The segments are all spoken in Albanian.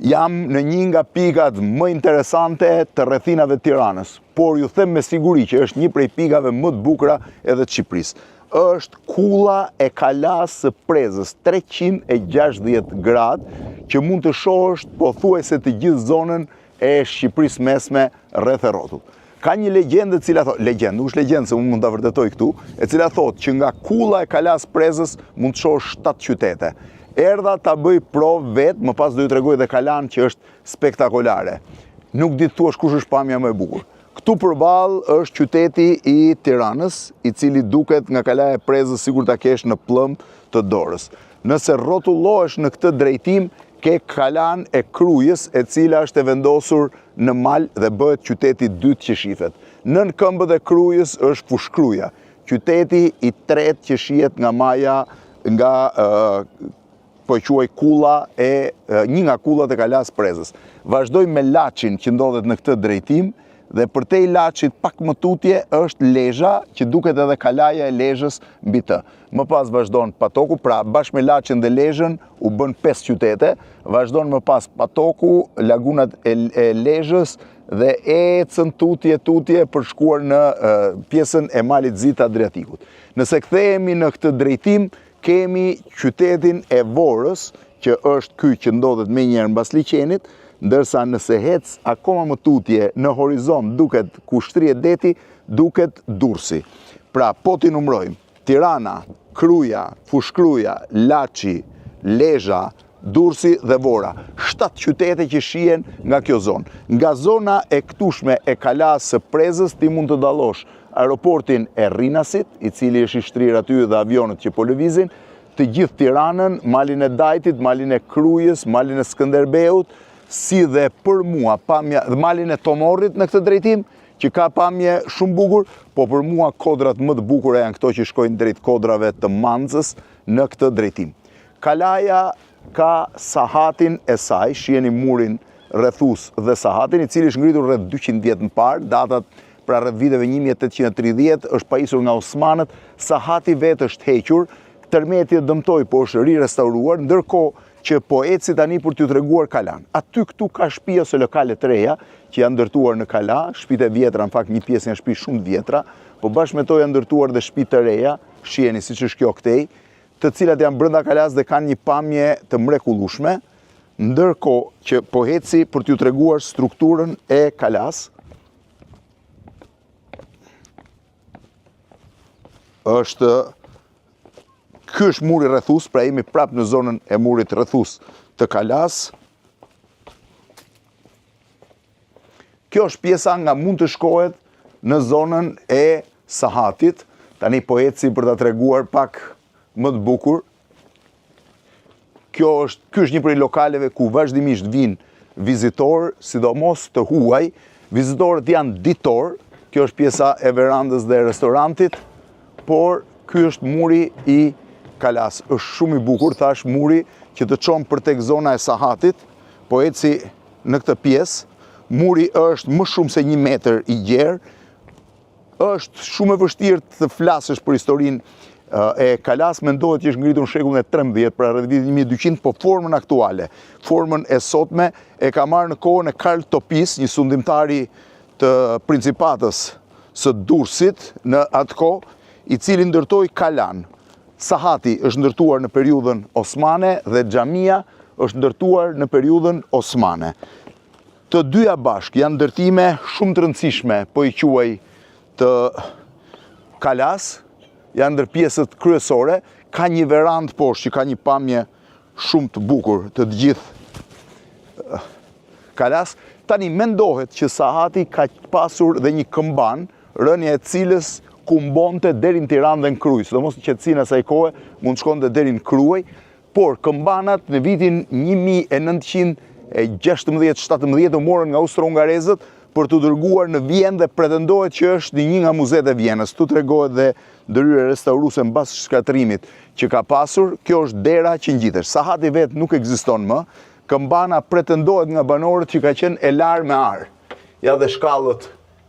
jam në një nga pikat më interesante të rrethinave të Tiranës, por ju them me siguri që është një prej pikave më të bukura edhe të Shqipërisë. Është kulla e Kalas së Prezës, 360 gradë, që mund të shohësh pothuajse të gjithë zonën e Shqipërisë mesme rreth e rrotullt. Ka një legjendë e cila thotë, legjendë, nuk është legjendë se unë mund ta vërtetoj këtu, e cila thotë që nga kulla e Kalas Prezës mund të shohësh 7 qytete. Erdha ta bëj provë vetë, më pas do ju tregoj dhe Kalan që është spektakolare. Nuk di të thuash kush është pamja më e bukur. Këtu përballë është qyteti i Tiranës, i cili duket nga Kalaja e Prezës sikur ta kesh në plumb të dorës. Nëse rrotullohesh në këtë drejtim, ke Kalan e Krujës, e cila është e vendosur në mal dhe bëhet quajteti i dytë që shifet. Nën këmbët e Krujës është Fushkruja, qyteti i tretë që shihet nga maja nga po e quaj kulla një nga kullat e Kalas Prezës. Vazhdoj me Laçin që ndodhet në këtë drejtim dhe përtej Laçit pak më tutje është Lezhë, që duket edhe Kalaja e Lezhës mbi të. Më pas vazhdon Patoku, pra bashkë me Laçin dhe Lezhën u bën 5 qytete, vazhdon më pas Patoku, lagunat e Lezhës dhe ecën tutje për shkuar në pjesën e malit zi të Adriatikut. Nëse kthehemi në këtë drejtim, kemi qytetin e Vorës, që është ky që ndodhet menjëherë mbas liçenit, ndërsa nëse hec akoma më tutje në horizont duket ku shtrihet deti, duket Durrësi. Pra, po t'i numrojmë: Tirana, Kruja, Fushkruja, Laçi, Lezhë, Durrësi dhe Vora. 7 qytete që shihen nga kjo zonë. Nga zona e këtushme e Kalas së Prezës ti mund të dallosh aeroportin e Rrinasit, i cili është i shtrirë aty dhe avionët që po lëvizin, të gjithë Tiranën, malin e Dajtit, malin e Krujës, malin e Skënderbeut, si dhe për mua pamja dhe malin e Tomorrit në këtë drejtim, që ka pamje shumë bukur, po për mua kodrat më të bukura janë këto që shkojnë drejt kodrave të Mancës në këtë drejtim. Kalaja ka sahatin e saj, shiheni murin rrethus dhe sahatin, i cili është ngritur rreth 200 vjet më parë, datat pra rreth viteve 1830, është pajisur nga osmanët, sahati vetë është hequr, tërmeti e dëmtoi, po është rirestauruar, ndërkohë që po eci tani për t'ju treguar Kalan. Aty këtu ka shtëpi ose lokale të reja që janë ndërtuar në Kala, shtëpitë e vjetra, në fakt një pjesë janë shtëpi shumë të vjetra, po bashkë me to janë ndërtuar dhe shtëpi të reja, shiheni siç është kjo këtej, të cilat janë brenda Kalas dhe kanë një pamje të mrekullueshme, ndërkohë që po eci për t'ju treguar strukturën e Kalas. Ky është muri rrethus, pra jemi prapë në zonën e murit rrethus të Kalas. Kjo është pjesa nga mund të shkohet në zonën e sahatit. Tani po eci për ta treguar pak më të bukur. Ky është një prej lokaleve ku vazhdimisht vinë vizitorë, sidomos të huaj. Vizitorët janë ditor. Kjo është pjesa e verandës dhe restorantit, por ky është muri i Kalas. Është shumë i bukur, thash, muri që të çon për tek zona e sahatit, po eci në këtë pjesë. Muri është më shumë se 1 metër i gjerë. Është shumë e vështirë të flasësh për historinë e Kalas, mendohet që është ngritur në shekullin e 13, pra rreth vitit 1200, po formën aktuale, formën e sotme e ka marrë në kohën e Karl Topis, një sundimtari të Principatës së Durrësit në atë kohë, i cili ndërtoi Kalan. Sahati është ndërtuar në periudhën osmane dhe xhamia është ndërtuar në periudhën osmane. Të dyja bashkë janë ndërtime shumë të rëndësishme, po i quaj të Kalas, janë ndër pjesët kryesore, ka një verandë poshtë që ka një pamje shumë të bukur të gjithë Kalas. Tani mendohet që sahati ka pasur dhe një këmban, rënja e cilës kumbonte deri në Tiranë dhe në Krujë, sidomos në qetësinë e asaj kohe mund shkonte deri në Kruaj, por këmbanat në vitin 1916-17 u morën nga austro-hungarezët për të dërguar në Vjenë dhe pretendohet që është një nga muzeet e Vjenës. Tu tregohet dhe ndërhyrje restauruese mbas shkatërimit që ka pasur. Kjo është dera që ngjitet. Sahati vet nuk ekziston më. Këmbana pretendohet nga banorët që ka qenë e larë me ar. Ja dhe shkallët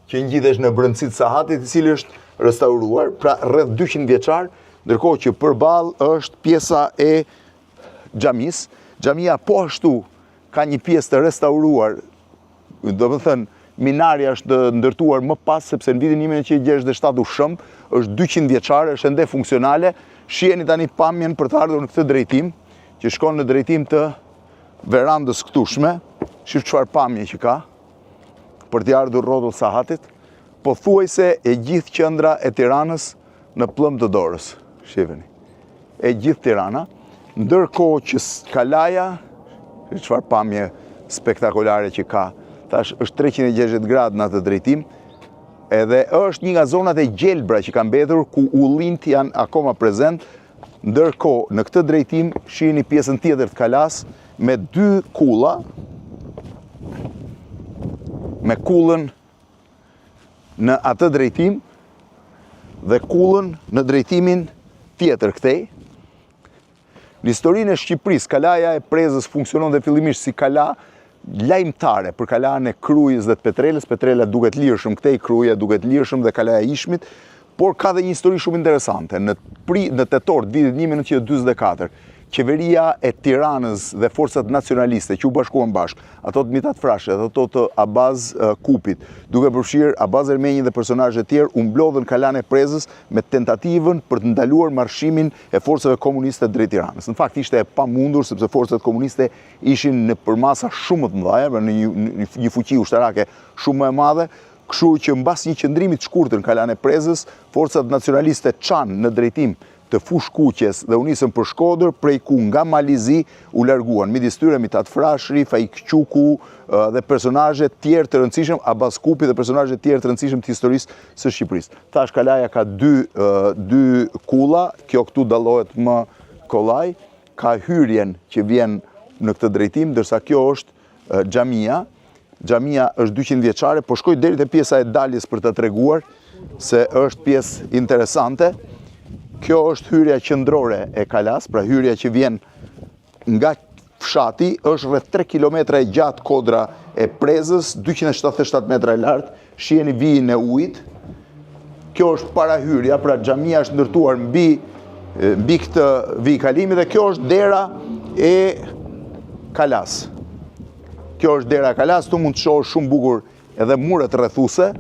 që ngjitesh në brendësi të sahatit, i cili është restauruar, pra rreth 200 vjeçar, ndërkohë që përballë është pjesa e xhamisë. Xhamia po ashtu ka një pjesë të restauruar, do të thënë, minarja është ndërtuar më pas, sepse në vitin 1967 u shëmb, është 200 vjeçare, është ende funksionale. Shiheni tani pamjen për të ardhur në këtë drejtim, që shkon në drejtim të verandës këtushme. Shif çfarë pamje që ka për të ardhur rrotull Sahatit, pothuajse e gjithë qendra e Tiranës në plumb të dorës. Shiheni. E gjithë Tirana, ndërkohë që kalaja, çfarë pamje spektakolare që ka. Tash është 360 gradë në atë drejtim, edhe është një nga zonat e gjelbra që kanë mbetur, ku ullint janë akoma prezent, ndërkohë në këtë drejtim shihni pjesën tjetër të kalas me 2 kulla, me kullën në atë drejtim dhe kullën në drejtimin tjetër këtej. Në historinë e Shqipërisë, kalaja e Prezës funksionon dhe fillimisht si kala lajmtare për kalaën e Krujës dhe të Petrelës. Petrela duket lirshëm këtej, Kruja duket lirshëm dhe kalaja e Ishmit, por ka dhe një histori shumë interesante. Në tetor të vitit 1944, qeveria e Tiranës dhe forcat nacionaliste që u bashkuan bashkë, ato të Mithat Frashët, ato të Abaz Kupit, duke përfshirë Abaz Ermenjin dhe personazhe të tjerë, u mblodhën kalanë e Prezës me tentativën për të ndaluar marshimin e forcave komuniste drejt Tiranës. Në fakt ishte e pamundur, sepse forcat komuniste ishin në përmasa shumë të mëdha, në një fuqi ushtarake shumë më e madhe. Kështu që mbas një qëndrimi të shkurtër në kalanë e Prezës, forcat nacionaliste çanë në drejtim të fush kuqes dhe u nisën për Shkodër, prej ku nga Malizi u larguan. Midis tyre Mithat Frashëri, Faik Quku dhe personazhe tjerë të rëndësishëm, Abaz Kupi dhe personazhe tjerë të rëndësishëm të historisë së Shqipërisë. Tash kalaja ka dy kulla, kjo këtu dallohet më kollaj, ka hyrjen që vjen në këtë drejtim, ndërsa kjo është xhamia. Xhamia është 200 vjeçare, po shkoj deri te pjesa e daljes për të treguar se është pjesë interesante. Kjo është hyrja qendrore e kalas, pra hyrja që vjen nga fshati, është rreth 3 kilometra e gjatë kodra e Prezës, 277 metra e lartë, shiheni vijin e ujit. Kjo është para hyrja, pra xhamia është ndërtuar mbi këtë vij kalimi dhe kjo është dera e kalas. Kjo është dera e kalas, tu mund të shohësh shumë bukur edhe muret rrethuese.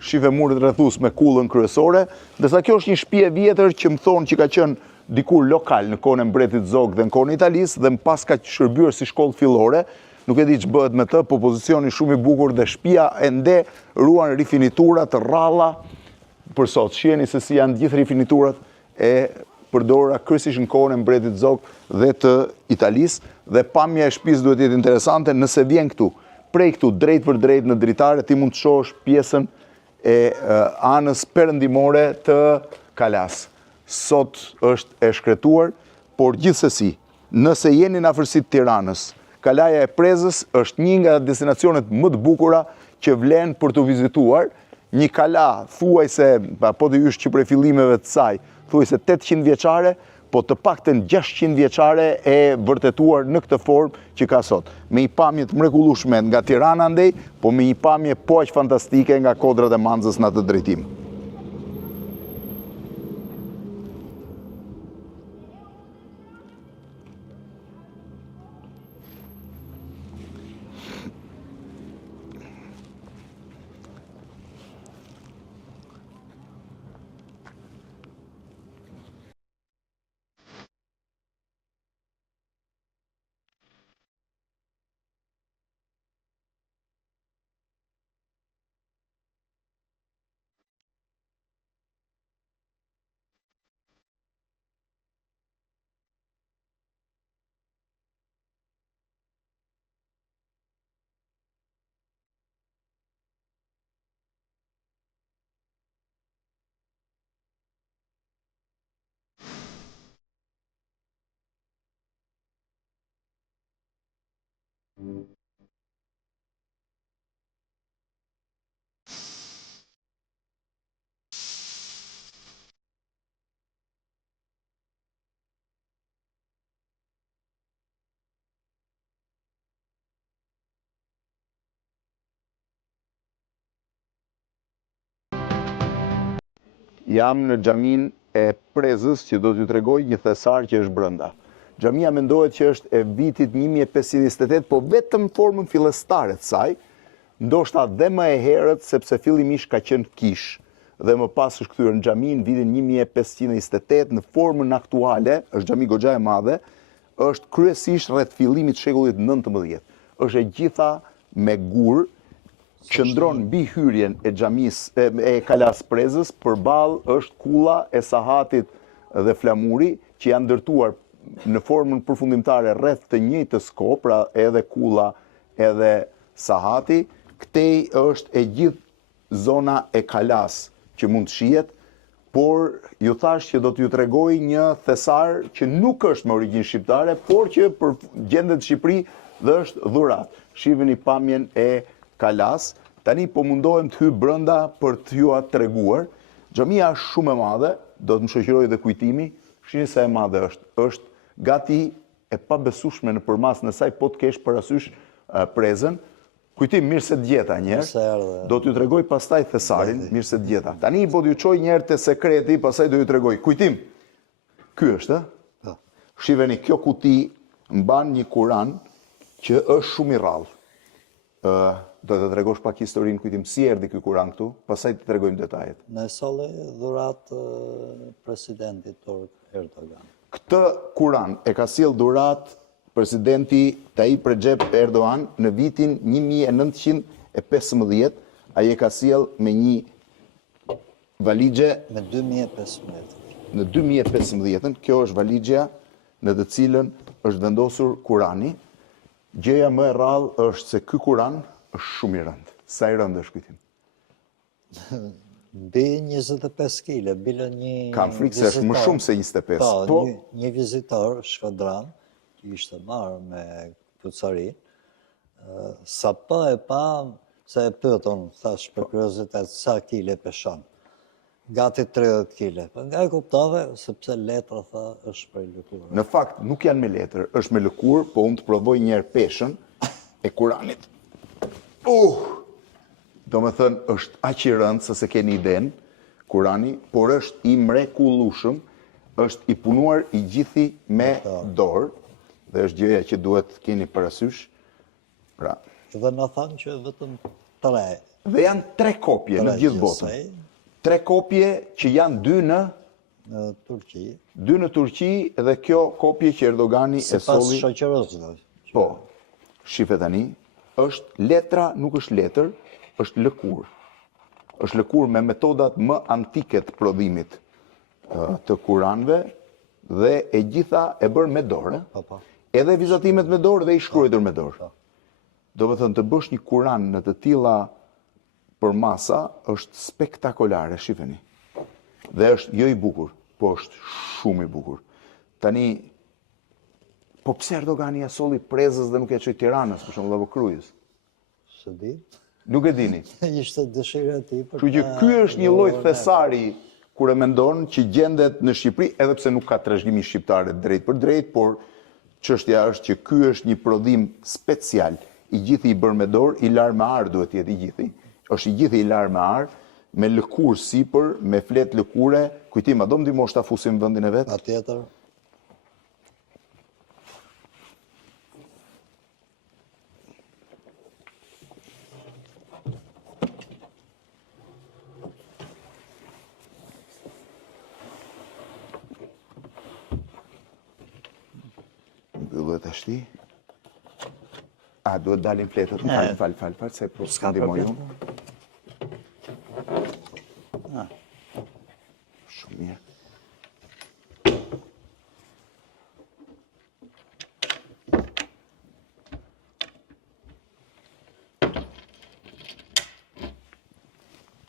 Shife muret rrethus me kullën kryesore, ndërsa kjo është një shtëpi e vjetër që më thonë që ka qenë dikur lokal në kohën e mbretit Zog dhe në kohën e Italisë dhe më pas ka shërbyer si shkollë fillore. Nuk e di që bëhet me të, po pozicioni shumë i bukur dhe shtëpia ende ruan rifinitura të rralla për sot. Shiheni se si janë gjithë rifiniturat e përdorura kryesisht në kohën e mbretit Zog dhe të Italisë, dhe pamja e shtëpisë duhet të jetë interesante nëse vjen këtu. Prej këtu drejt për drejt në dritare ti mund të shohësh pjesën e anës perëndimore të kalas. Sot është e shkretuar, por gjithsesi, nëse jeni në afërsitë të Tiranës, kalaja e Prezës është një nga destinacionet më të bukura që vlen për të vizituar. Një kala thuajse, po të ysh që prej fillimeve të saj, thuajse 800 vjeçare, po të paktën 600 vjeçare e vërtetuar në këtë formë që ka sot. Me një pamje të mrekullueshme nga Tirana andej, po me një pamje po aq fantastike nga kodrat e Manzës në atë drejtim. Jam në xhamin e Prezës që do t'ju tregoj një thesar që është brenda. Xhamia mendohet që është e vitit 1528, po vetëm formën fillestare të saj, ndoshta dhe më e herët sepse fillimisht ka qenë kish dhe më pas është kthyer në xhami në vitin 1528 në formën aktuale, është xhami goxha e madhe, është kryesisht rreth fillimit të shekullit 19. Është e gjitha me gur, qëndron mbi hyrjen e xhamisë e Kalas Prezës, përballë është kulla e sahatit dhe flamuri që janë ndërtuar në formën përfundimtare rreth të njëjtës kohë, pra edhe kulla edhe sahati. Këtej është e gjithë zona e Kalas që mund të shihet, por ju thash që do t'ju tregoj një thesar që nuk është me origjinë shqiptare, por që për gjendet Shqipëri dhe është dhurat. Shiheni pamjen e Kalas. Tani po mundohem të hyj brenda për t'ju treguar. Xhamia është shumë e madhe, do të më shoqëroj dhe kujtimi. Shihni sa e madhe është. Është gati e pabesueshme në përmas në saj po të kesh parasysh Prezën. Kujtim, mirë se t'gjeta njerë, do t'ju tregoj pastaj thesarin, mirë se t'gjeta. Tani po t'ju qoj njerë të sekreti, pastaj do t'ju tregoj. Kujtim, ky është, shiheni, kjo kuti mban një Kuran që është shumë i rrallë. Do të tregosh pak historinë, kujtim, si erdhi ky Kuran këtu, pastaj të tregojmë detajet. Në solli dhurat presidentit turk Erdogan. Këtë Kuran e ka sjell dhurat presidenti Tayyip Recep Erdogan në vitin 1915, ai e ka sjell me një valigje me 2015. Në 2015, kjo është valigja në të cilën është vendosur Kurani. Gjëja më e rrallë është se ky Kuran është shumë i rëndë. Sa i rëndë është kujtim? Mbi 25 kg, bile një Kam frikë se është më shumë se 25. Po, një vizitor shkodran që ishte marrë me pucarin, sa pa e pa, se e pëton, thash për kuriozitet, sa kile peshon. Gati 30 kile. Nga e kuptove, sepse letra, tha, është për lëkurë. Në fakt, nuk janë me letër, është me lëkurë, po unë të provoj njerë peshën e Kuranit. Do me thënë, është aq i rëndë, se se keni iden, Kurani, por është i mrekullueshëm, është i punuar i gjithi me dorë, dhe është gjëja që duhet keni parasysh. Pra. Dhe në thanë që vetëm 3. Dhe janë 3 kopje në gjithë botën. 3 kopje që janë 2 në Turqi. 2 në Turqi dhe kjo kopje që Erdogani e solli. Sipas shoqërosëve. Po. Shife tani, është letra, nuk është letër, është lëkurë. Është lëkurë me metodat më antike të prodhimit të Kuranëve dhe e gjitha e bërë me dorë. Edhe vizatimet me dorë dhe i shkruar me dorë. Do të thënë të bësh një Kuran në të tilla përmasa është spektakolare, shifeni. Dhe është jo i bukur, po është shumë i bukur. Tani, po pse Erdogani ja solli Prezës dhe nuk e çoi Tiranës, për shembull, apo Krujës? Se di. Nuk e dini. Ishte dëshira e tij. Kështu që ky është një lloj thesari kur e mendon që gjendet në Shqipëri, edhe pse nuk ka trashëgimi shqiptare drejt për drejt, por çështja është që ky është një prodhim special, i gjithi i bërë me dorë, i larë me arë duhet jetë i gjithi. Është i gjithi i larë me arë, me lëkurë sipër, me fletë lëkure. Kujtim, a do më ndihmosh ta fusim vendin e vet? Patjetër. Mbyllet ashti. A, duhet dalin fletët. Fal, se po ndihmoj unë. Shumë mirë.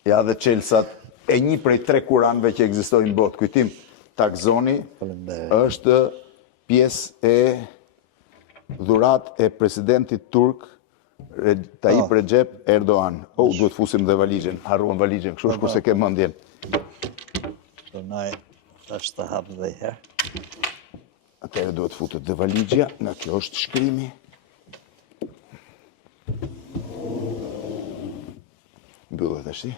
Ja dhe çelsat e një prej 3 kuranëve që ekzistojnë në botë. Kujtim, takzoni është pjesë e dhurat e presidentit turk Tayyip Recep Erdogan. Duhet fusim dhe valigjen. Harruan valigjen, kështu është kurse ke mendjen. Donaj, tash të hap dhe herë. Atëherë duhet futet dhe valigja, nga kjo është shkrimi. Mbyllet ashti.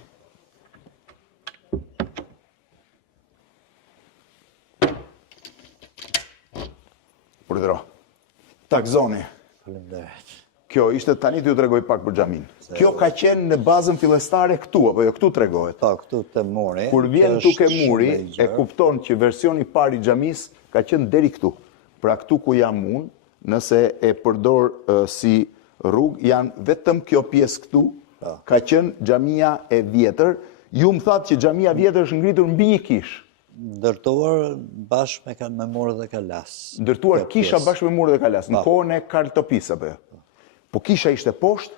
Takzoni. Faleminderit. Kjo ishte tani t'ju tregoj pak për xhamin. Kjo ka qenë në bazën fillestare këtu, apo jo këtu tregohet? Po, këtu te muri. Kur vjen që tuke është muri, shumë e gjerë. kupton që versioni i parë i xhamis ka qenë deri këtu. Pra këtu ku jam unë, nëse e përdor si rrugë, janë vetëm kjo pjesë këtu, ka qenë xhamia e vjetër. Ju më thatë që xhamia vjetër është ngritur mbi një kishë. Ndërtuar bashkë me murë dhe kalas. Ndërtuar kisha bashkë me murë dhe kalas, në kohën e Karl Topis, apo jo? Po kisha ishte poshtë?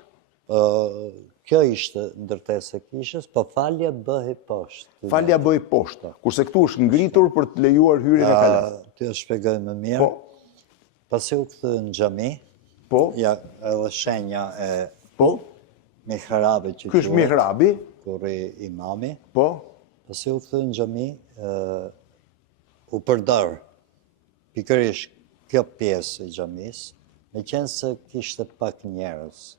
Kjo ishte ndërtesë e kishës, po falja bëhej poshtë. Falja bëhej poshtë, kurse këtu është ngritur për të lejuar hyrjen e kalas. Të shpjegoj më mirë. Po, Pasi u kthy në xhami, po, ja edhe shenja e po, mihrabit që ky është mihrabi, kur i imami. po, Pasi u kthy në xhami, u përdor pikërisht kjo pjesë e xhamisë, me qenë se kishte pak njerëz.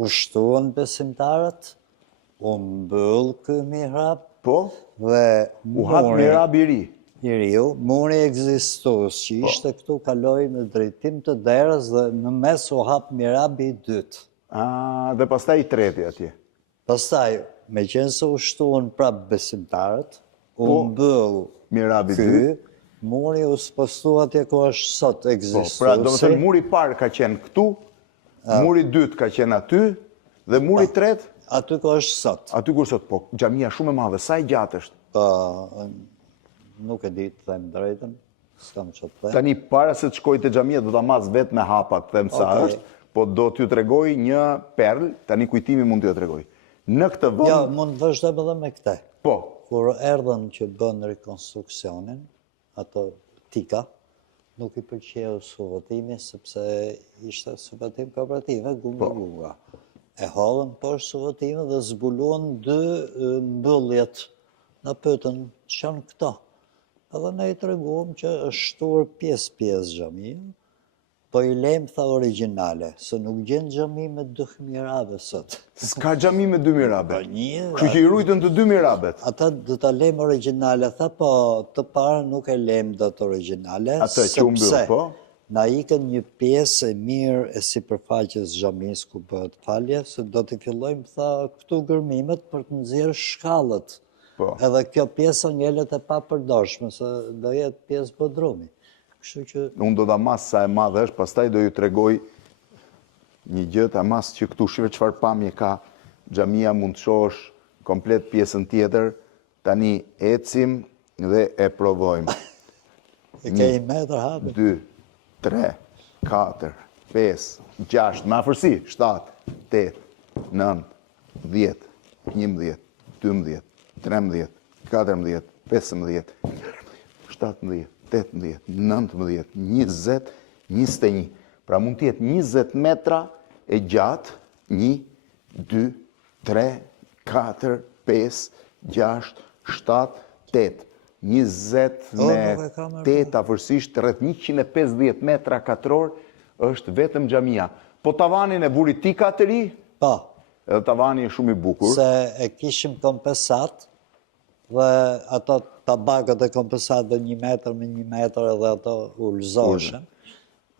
U shtuan besimtarët, u mbyll ky mihrab po, dhe u hap mihrabi i ri. i riu, muri ekzistus që ishte këtu kaloi në drejtim të derës dhe në mes u hap mihrabi i dytë. Dhe pastaj i treti atje. Pastaj, me qenë se u shtuan prap besimtarët, u mbyll Mihrabi i ky, dytë. muri u spostu atje ku është sot ekzistuesi. Pra, do të thënë muri i parë ka qenë këtu, muri i dytë ka qenë aty, dhe muri i tretë Aty ku është sot. aty kur sot. Po, xhamia shumë e madhe, sa i gjatë është? Po, nuk e di të them drejtën, s'kam që të them. Tani, para se të shkoj të xhamia, do ta mas vetë me hapa të them sa Okej. është, po do t'ju tregoj një perl, tani kujtimi mund t'ju tregoj. Në këtë vend, Ja, mund të vazhdojmë edhe me këtë. po, Kur erdhën që bën rekonstruksionin, ato tika, nuk i pëlqeu suvotimi, sepse ishte suvotim kooperative, gunga. E hollën poshtë suvotime dhe zbuluan dy mbylljet. Na pyetën, ç'janë këto? Edhe ne i treguam që është shtuar pjesë xhamia, po i lejmë tha origjinale, se nuk gjen xhami me dy mihrabe sot. s'ka xhami me dy mihrabe. Një, Kështu që i rujtën të dy mihrabet. ata do ta lejmë origjinale, tha, po të parë nuk e lejmë dot origjinale, Atë që u mbyll, po? na ikën një pjesë e mirë e sipërfaqes xhamisë ku bëhet falje, se do t'i fillojmë, tha, këtu gërmimet për të nxjerrë shkallët. Po. Edhe kjo pjesë ngelet e papërdorshme, se do jetë pjesë bodrumi. Kështu që Unë do ta mas sa e madhe është, pastaj do ju tregoj një gjë, ta mas që këtu shive çfarë pamje ka xhamia, mund të shohësh komplet pjesën tjetër. Tani ecim dhe e provojmë. e ke i metër hapi. 2, 3, 4, 5, 6, me afërsi, 7, 8, 9, 10, 11, 12, 13, 14, 15, 17, 18, 19, 20, 21. Pra mund të jetë 20 metra e gjatë, 1, 2, 3, 4, 5, 6, 7, 8. 20 nuk me e kam 8 afërsisht rreth 150 metra katror është vetëm xhamia. Po tavanin e buri tika të ri, Po, edhe tavani është shumë i bukur. se e kishim kompensat dhe ato tabakët e kompensatëve 1 metër me 1 metër edhe ato ulëzoshën.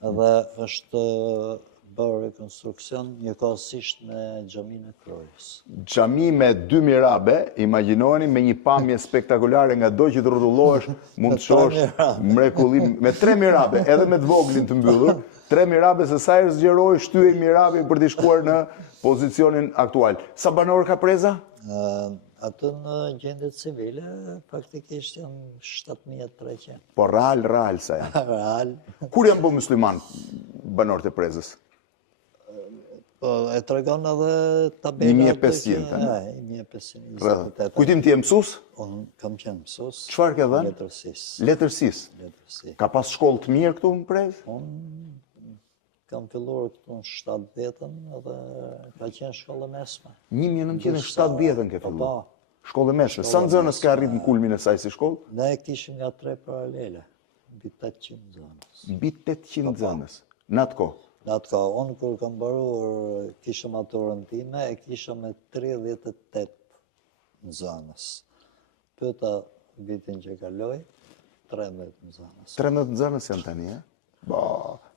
Edhe është bërë rekonstruksion njëkohësisht me xhaminë e Krojës. Xhami me 2 mihrabe, imagjinoni me një pamje spektakolare nga do që të rrotullohesh, mund të shohësh mrekullim me 3 mihrabe, edhe me të voglin të mbyllur, 3 mihrabe se sa herë zgjeroj shtyej mihrabi për të shkuar në pozicionin aktual. Sa banor ka preza? Atë në gjendje civile, faktikisht janë 7.300. Po real sa janë. Real. Kur janë bë musliman banorët e prezës? Po, e tregon edhe tabela. 1500, 1528. Kujtim ti je mësues? Unë kam qenë mësues. Çfarë ke dhënë? Letërsisë. Letërsisë. Letërsi. Ka pas shkollë të mirë këtu në prezë? Unë kam filluar këtu në 70-ën edhe ka qenë shkollë e mesme. 1970-ën ke Po, filluar. Shkollë e mesme. Sa nxënës ka arrit në kulmin e saj si shkollë? Ne kishim nga 3 paralele, mbi 800 nxënës. Mbi 800 nxënës. Në atë kohë. Në atë kohë, unë kur kam mbaruar kisha maturën time, e kisha me 38 nxënës. Pyeta vitin që kaloi, 13 nxënës. 13 nxënës janë tani, e? Ba,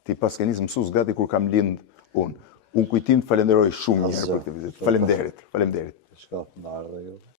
ti pas ke nisë mësues gati kur kam lind unë. Unë kujtim të falenderoj shumë një herë për këtë vizitë. Faleminderit. Shkoftë mbarë dhe ju.